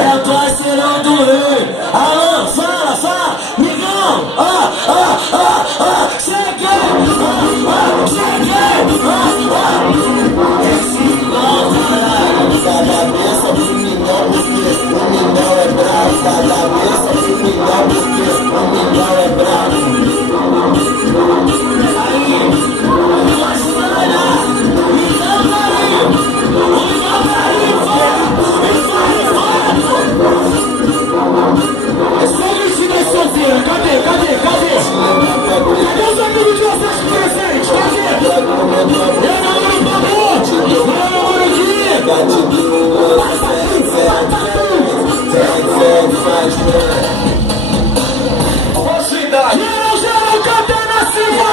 é o parceirão do rei. Alô, fala, migão, cheguei, esse igual, caralho. Da cabeça do mingau, porque o mingau é bravo. Da cabeça do mingau, porque o mingau é bravo. Cadê os amigos de vocês presentes? Cadê? Meu namoro Geral, cadê na cima,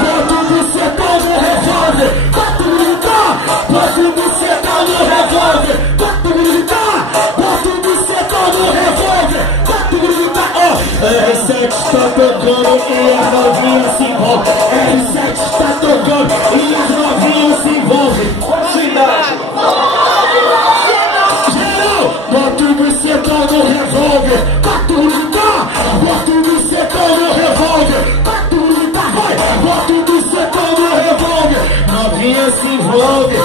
bota o bucetão no revólver, bota o militar, bota o bucetão no revólver, bota o militar, bota o bucetão no revólver, bota o militar, R7 está tocando e as novinhas se envolvem, R7 está tocando e as novinhas se envolvem. Cidade. Geral, bota o bucetão no revólver, bota o militar, bota o bucetão no revólver, bota o militar, vai, bota o bucetão no revólver, novinha se envolve,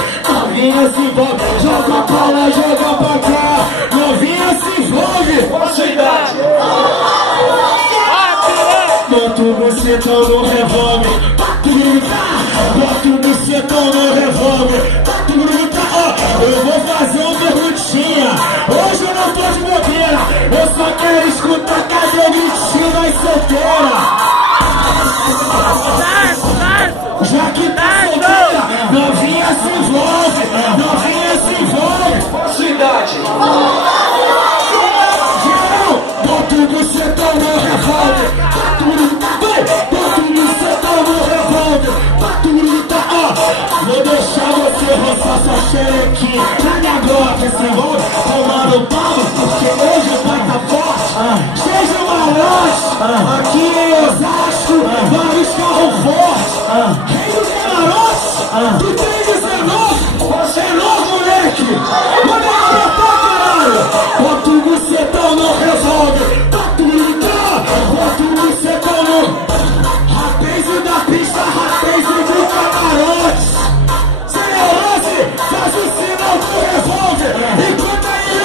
joga pra lá, joga pra cá, novinha se envolve. Cidade. Bota o bucetão no revólver, bota o militar, bota o bucetão no revólver, bota o militar, eu vou fazer uma perguntinha, hoje eu não tô de bobeira, eu só quero escutar cadê o gritinho das solteiras. Já que tá solteira, novinha se envolve, novinha se envolve. Cidade. Geral, bota o bucetão no revólver, bota o militar, bota o bucetão no revólver, bota o militar, vou deixar você roçar sua xerequinha na minha glock, esse envolve, tomando palma, porque hoje o pai tá forte, seja uma loja, aqui em Osasco, vários carros fortes, rei dos camarotes, tu tem 19, você é novo, moleque, manda apertar, caralho, bota o bucetão no revólver, bota o militar, bota o bucetão no rapezo da pista, rapezo do camarote, Cereose, faz o sinal do revólver, enquanto aí,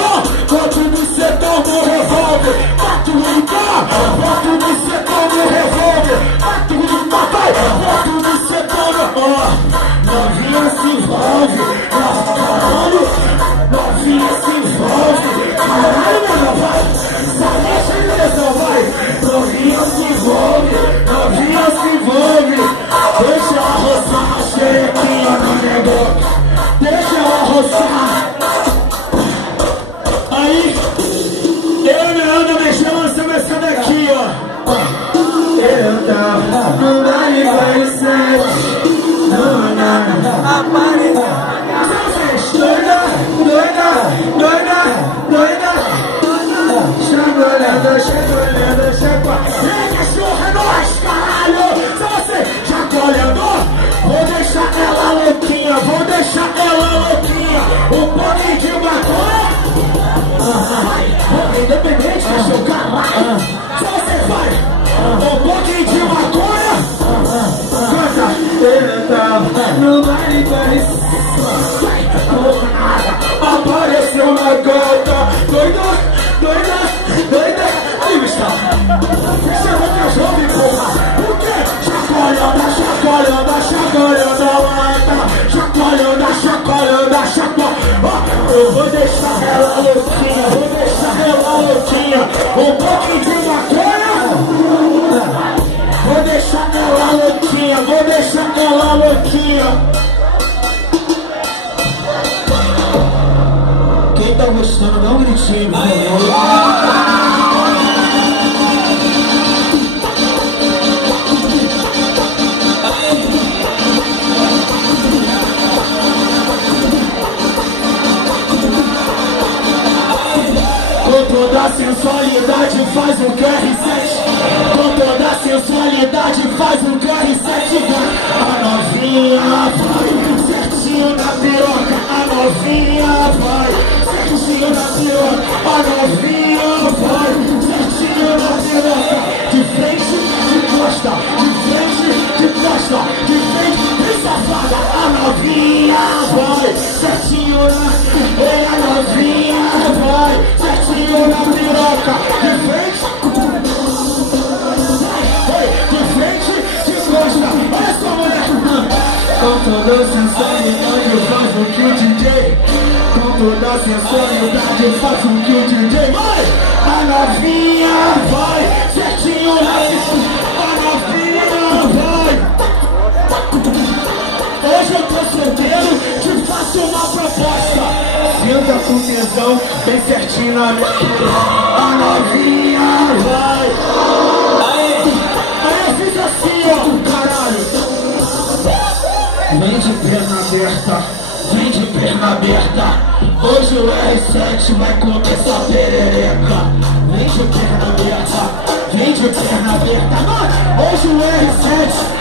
bota o bucetão no revólver, bota o militar, bota o bucetão no revólver, bota o militar, vai, bota o bucetão no novinha se envolve, caralho, novinha se envolve, caralho, meu vai, só deixa a direção, vai, novinha se envolve, deixa ela roçar a xerequinha no negócio, deixa ela roçar. Aí, eu me ando mexendo lançando essa daqui, ó. Eu tava no baile chacoalhando, vem cachorro, é nóis, caralho. Se você chacoalhando, vou deixar ela louquinha, um pouquinho de maconha, independente do seu caralho. Se você vai, um pouquinho de maconha, canta. Eu tava no baile apareceu uma gata, doida, aí está, chegou teu jovem, porra, o quê? Chacoalhando a lata, chacoalhando, eu vou deixar ela louquinha, um pouquinho de maconha, vou deixar ela louquinha. Quem tá gostando, dá um gritinho, por favor. Com toda a sensualidade faz o QR7. Com toda a sensualidade faz o QR7. A novinha vai certinho na piroca. A novinha vai certinho na piroca. novinha vai certinho na piroca. De frente, de costa, de frente, de costa, de frente, bem safada. A novinha vai certinho na... A novinha vai certinho na piroca. De frente, de frente, de costa. Olha só, mulher. Com toda sensualidade faz o que o DJ. Com toda sensualidade faz o que o DJ. Vai! A novinha vai certinho na... A novinha vai. Hoje eu tô solteiro, te faço uma proposta. Senta com tesão, bem certinho na minha piroca. A novinha vai. Aí eu fiz assim, ó, caralho. Vem de perna aberta, vem de perna aberta. Hoje o R7 vai comer sua perereca. Vem de perna aberta, vem de perna aberta. Mano, hoje o R7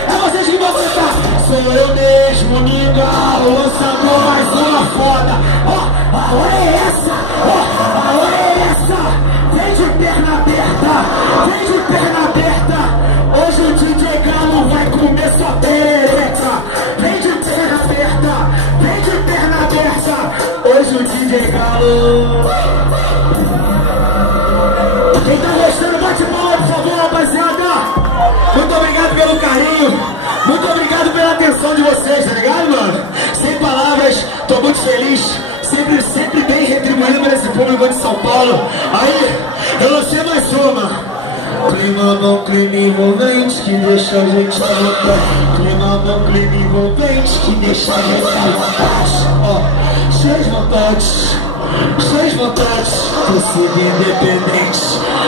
é vocês que vão cantar. Sou eu mesmo, miga, lançando mais uma foda. Ó, a hora é essa, ó, a hora é essa. Vem de perna aberta, vem de perna aberta. Hoje o DJ Galo vai comer sua perereca. Vem de perna aberta, vem de perna aberta. Hoje o DJ Galo. Quem tá gostando, bate palma, por favor, rapaziada. Muito obrigado pelo carinho. Muito obrigado pela atenção de vocês, tá ligado, mano? Sem palavras, tô muito feliz. Sempre bem retribuído por esse público de São Paulo. Aí, eu lancei mais uma. Clima bom, clima envolvente que deixa a gente à vontade. Clima bom, clima envolvente que deixa a gente à vontade. Ó, cheias vontades, consegui independente.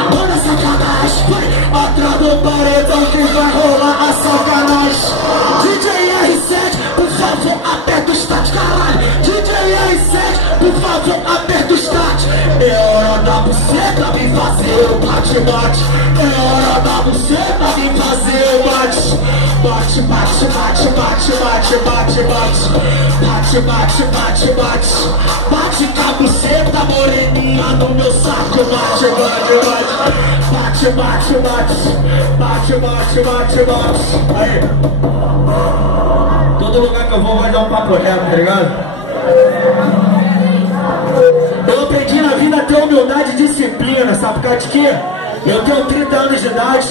Bora sacanagem, vai atrás do paredão que vai rolar a sacanagem. DJ R7, por favor, aperta o start, caralho. DJ R7, por favor, aperta o start. É hora da buceta me fazer o bate-bate. É hora da buceta me fazer o bate. Bate, bate, bate, bate, bate, bate, bate. Bate, bate, bate, bate. Bate com a buceta moreninha no meu saco. Bate, bate, bate. Bate, bate, bate. Bate, bate, bate, bate. Aí. Todo lugar que eu vou vai dar um papo reto, tá ligado? Eu aprendi na vida a ter humildade e disciplina, sabe por causa de quê? Eu tenho 30 anos de idade,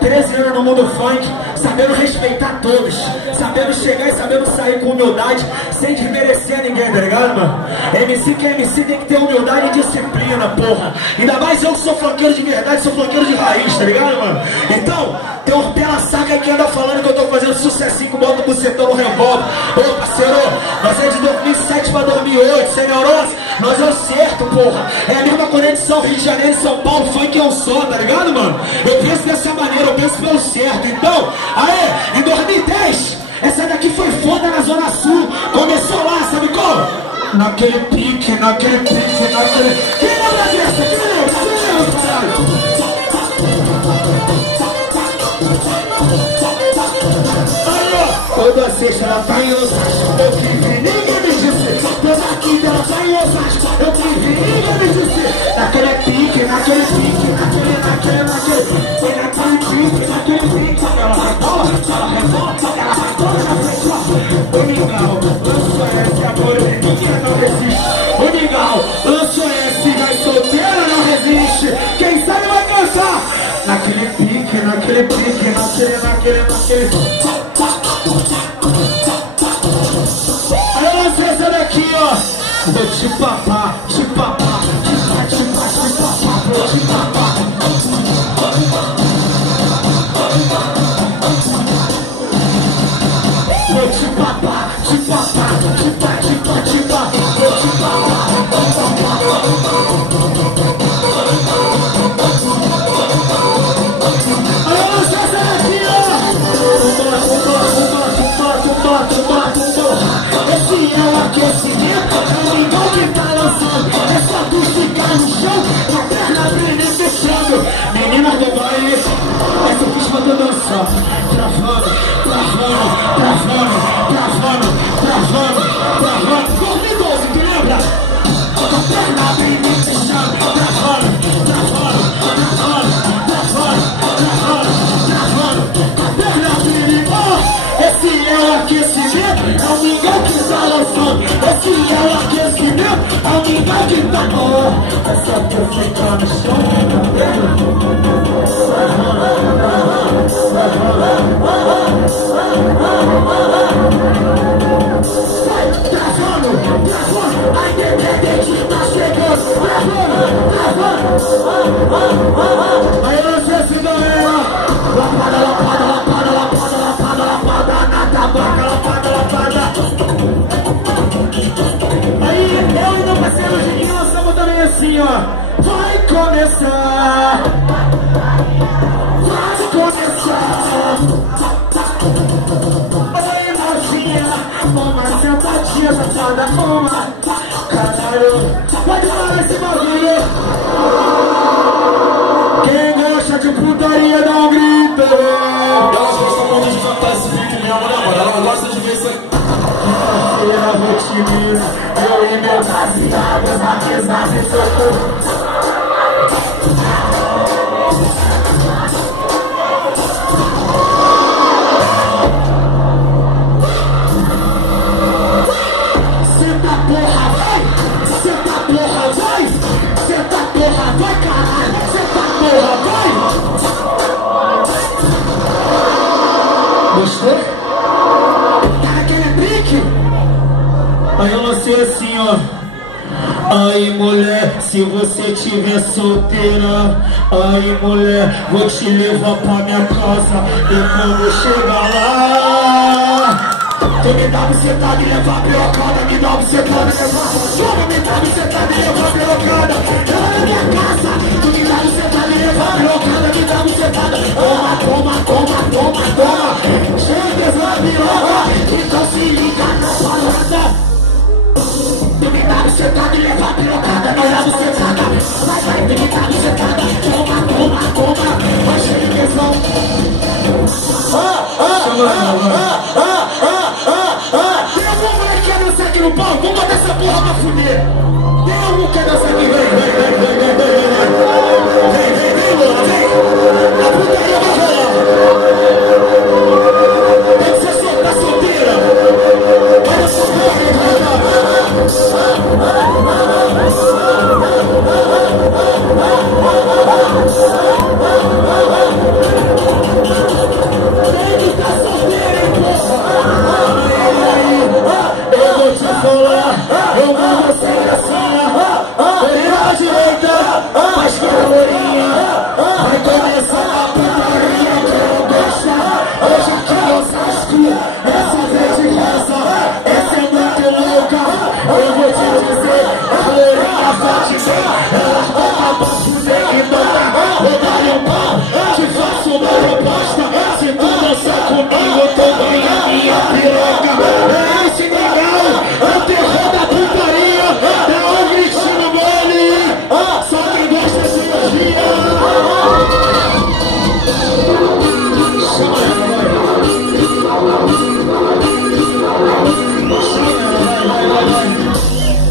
13 anos no mundo funk, sabendo respeitar todos, sabendo chegar e sabendo sair com humildade, sem desmerecer ninguém, tá ligado, mano? MC que é MC tem que ter humildade e disciplina, porra. Ainda mais eu que sou funkeiro de verdade, sou funkeiro de raiz, tá ligado, mano? Então, tem um pela saca aí que anda falando que eu tô fazendo sucessinho com bota bucetão no revólver. Ô, parceiro, nós é de 2007 pra 2008, sem neurose, nós é o certo, porra. É a mesma conexão Rio de Janeiro e São Paulo, funk é um só, tá ligado, mano? Eu penso dessa maneira, eu penso pelo certo. Então, aí, em 2010, essa daqui foi foda na Zona Sul. Começou lá, sabe como? Naquele pique, naquele pique, naquele... Quem lembra dessa? Quem lembra, caralho? Aí, ó, toda sexta ela tá em Osasco. Eu que vi, ninguém me disse. Toda quinta ela tá em Osasco. Eu que vi, ninguém me disse. Naquele pique, naquele pique, naquele pique, naquele pique. Ela rebola, ela na frente, ó. O Mingau, lançou esse amor, ninguém não resiste. O Mingau, lançou esse, vai solteira, não resiste. Quem sabe vai cantar. Naquele pique, naquele pique, naquele. Aí eu lancei essa daqui, ó. Vou te papar, te papar, te papar, te papar, vou te papar. Vou te papar, te papar, te papar, te papar, te papar, vou te papar. Aí eu lancei essa daqui, ó. Esse é o aquecimento, é o Mingau que tá lançando. É só tu ficar no chão, com a perna abrindo e fechando. Meninas do baile, essa eu fiz pra tu dançar. Travando. 2012, tu lembra? Com a perna abrindo e fechando. essa perfeita no chão. Travando, a independente tá chegando. Travando. Aí eu sei se não é. Lapada, na tabaca, lapada. Aí eu e meu parceiro Juninho, nós estamos também assim, ó. Vai começar. Oi, mocinha, uma sentadinha safada, uma. Caralho, pode falar esse bagulho. Quem gosta de putaria dá um grito. Ela gosta muito de cantar esse vídeo mesmo, né, mano? Ela gosta de ver isso aí. Quinta-feira, rotimina, eu e meu baseado, na mesa de socorro. Senta porra, vai! Senta porra, vai! Senta porra, vai, caralho! Senta porra, vai! Gostou? Tá naquele trick? Aí eu lancei assim, ó. Aí mulher, se você tiver solteira, aí mulher, vou te levar pra minha casa. E quando chegar lá, tu me dá bucetada e levar pirocada. Me dá bucetada e levar chama. Me dá bucetada e levar pirocada. Ela na minha casa, tu me dá bucetada e levar pirocada. Me dá bucetada. Toma. Chega essa piroca, então se liga na parada. Tu me dá bucetada e leva a pirocada. Não dá bucetada, vai, tu me dá bucetada. Toma, vai cheio de tesão. Tem algum moleque que quer dançar aqui no pau? Vamos botar essa porra pra fuder. Tem algum que quer dançar aqui? Vem, Lola, vem. A putaria vai rolar. Tem que ser solteira. Vai dançar porra,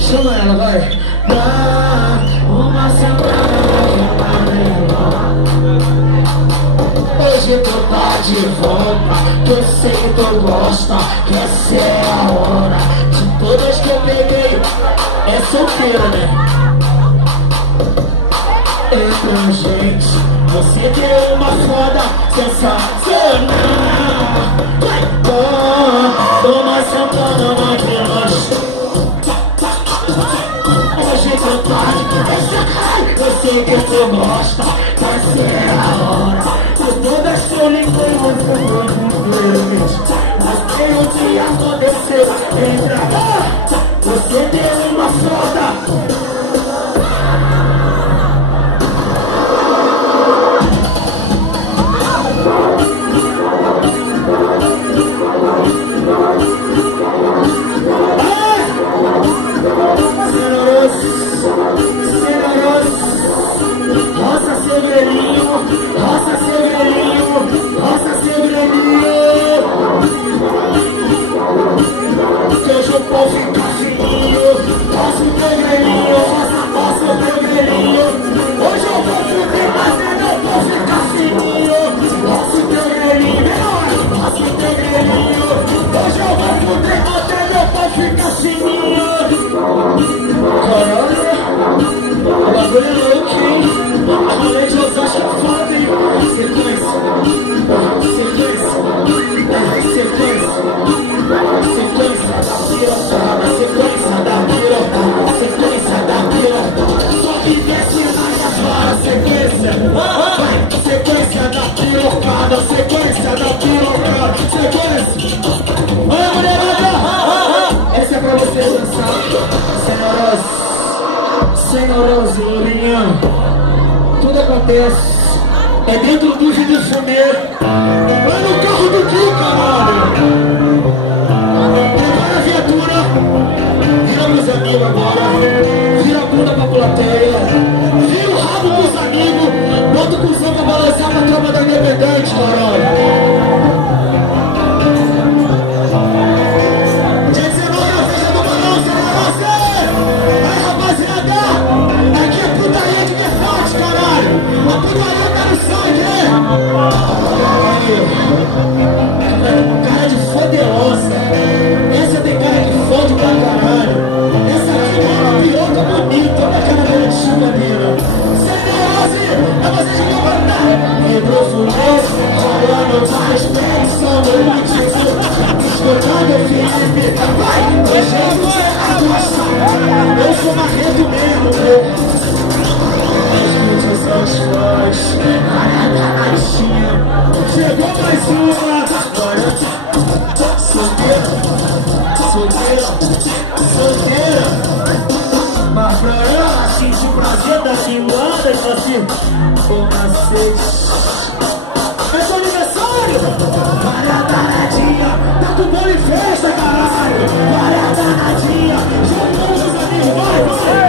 chama ela, vai. Dá uma sentada. Hoje tu tá de volta, que eu sei que tu gosta, que essa é a hora. De todas que eu peguei, é solteira, né? Então, gente, você deu uma foda sensacional. Vai, toma sentada na veloz. Hoje tu tá de eu sei que tu gosta, essa é a hora. Todas que eu liguei, você foi diferente. Mas tem um dia aconteceu, entra lá. Você deu uma foda. Roça segredinho. Seja o povo Senhorozinha, tudo acontece. É dentro do Rio de Janeiro. Vai no carro do Gui, caralho. Prepara a viatura. Vira pros amigos agora. Vira a bunda pra plateia. Vira o rabo pros amigos. Bota o cuzão pra balançar pra tropa da Independente, caralho. Dia 19, festa do Balão, você. Aí, rapaziada. Aqui é putaria que é forte, caralho. A putaria tá no sangue, né? Cara de foderosa. Essa tem cara de fode pra caralho. Essa aqui mora piroca bonita. Olha a cara dela de chumadeira. Senhorose, é você de levantar. Hidrofluência, jogando mais pensão no latiço. Escutando o Felipe, vai, hoje é atuação. Eu sou marreto mesmo, meu. Chegou mais uma. Solteira. Mas pra ela sentir o prazer da quimada, assim, ô cacete. É seu aniversário! Para a danadinha, tá com bolo e festa, caralho! Para a danadinha, juntamos os amigos, vai!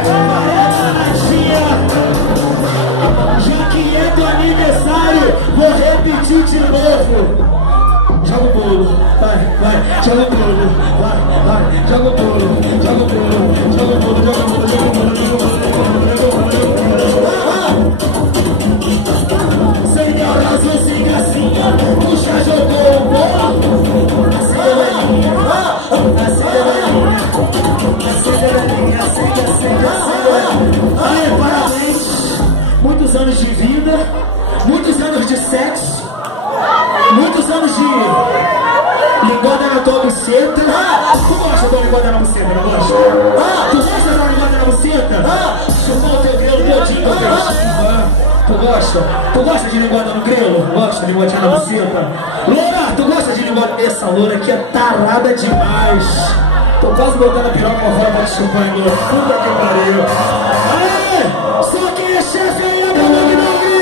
Para a danadinha! Já que é teu aniversário, vou repetir de novo. Joga o bolo, vai, joga o bolo, vai, joga o bolo, joga o bolo, joga o bolo, joga o bolo, joga o bolo, joga o bolo, senhora Zuzingazinha, puxa, jogou o bolo, Aí, parabéns, muitos anos de vida, muitos anos de sexo, muitos anos de linguada na tua buceta. Tu gosta de linguada na buceta, não gosta? Tu gosta de linguada na buceta? Chupar o teu grelo todinho, meu peixe. Tu gosta? Tu gosta de linguada no grelo? Gosta de linguadinha na buceta? Loura, tu gosta de linguada? Essa loura aqui é tarada demais. Tô quase botando a piroca pra fora pra te chupar, meu. Puta que pariu. Aê! Só quem é chefe aí é meu nome, não grita!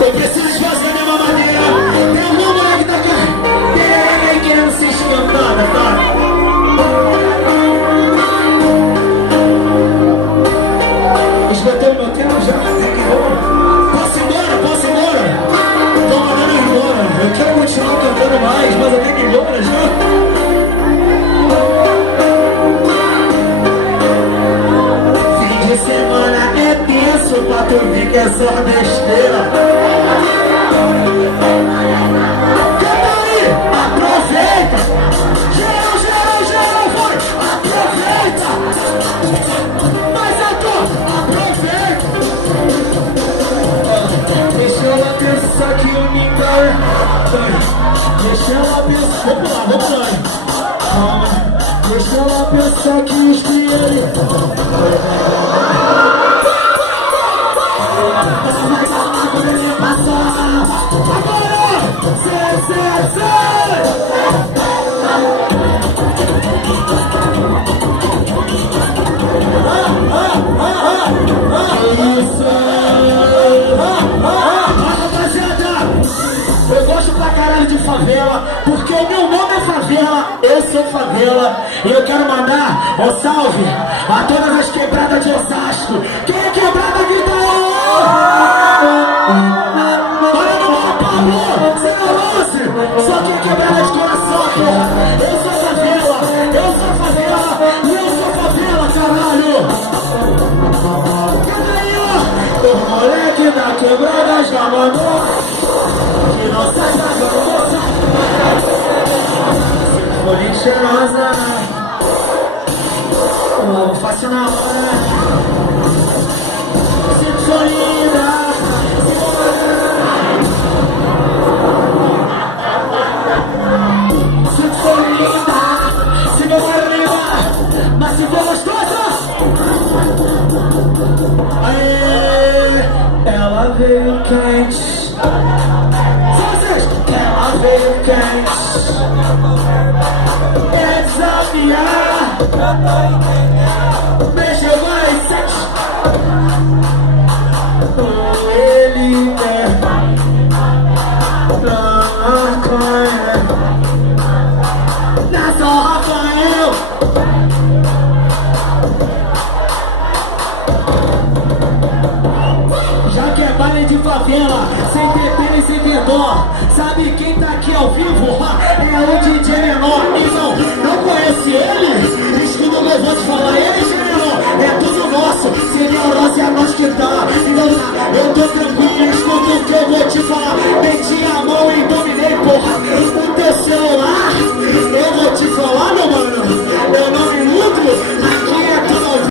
Eu preciso esvaziar minha mamadeira. Tem uma mulher que tá aí querendo ser espantada, tá? Esgotei o meu tempo já? Posso ir embora? Tô mandando ir embora. Eu quero continuar cantando mais, mas eu tenho que ir embora já. Fim de semana é tenso pra tu vir que é só besteira. Canta aí, aproveita. Geral, vai. Aproveita. Mais alto, aproveita. Deixa ela pensar que o Ningão deixa ela pensar. Vamos lá. Deixa ela pensar que os dinheiros. Agora! sou favela. E eu quero mandar um salve a todas as quebradas de Osasco. Quem é quebrada, grita aí! Olha no meu Pablo, você não lance. Só quem é quebrada de coração, porra. Eu sou favela, eu sou favela e eu sou favela, caralho. E aí, ó, o moleque da quebrada já mandou que não sai da garota. Se for de cheirosa, eu faço na hora. Se for linda, se for linda, se for linda, mas se for gostosa, aê, ela veio quente. Ela veio quente. É desafiar. Mexeu mais sete. Ele quer Rafael. Não é só Rafael. Já que é baile de favela, sem ter pena e sem ter dó. Sabe quem tá aqui ao vivo? É o DJ Menor. Então, não conhece ele? Escuta o meu voto falar, ele, DJ Menor, é tudo nosso. Seria a nós e a nós que dá. Então, eu tô tranquilo.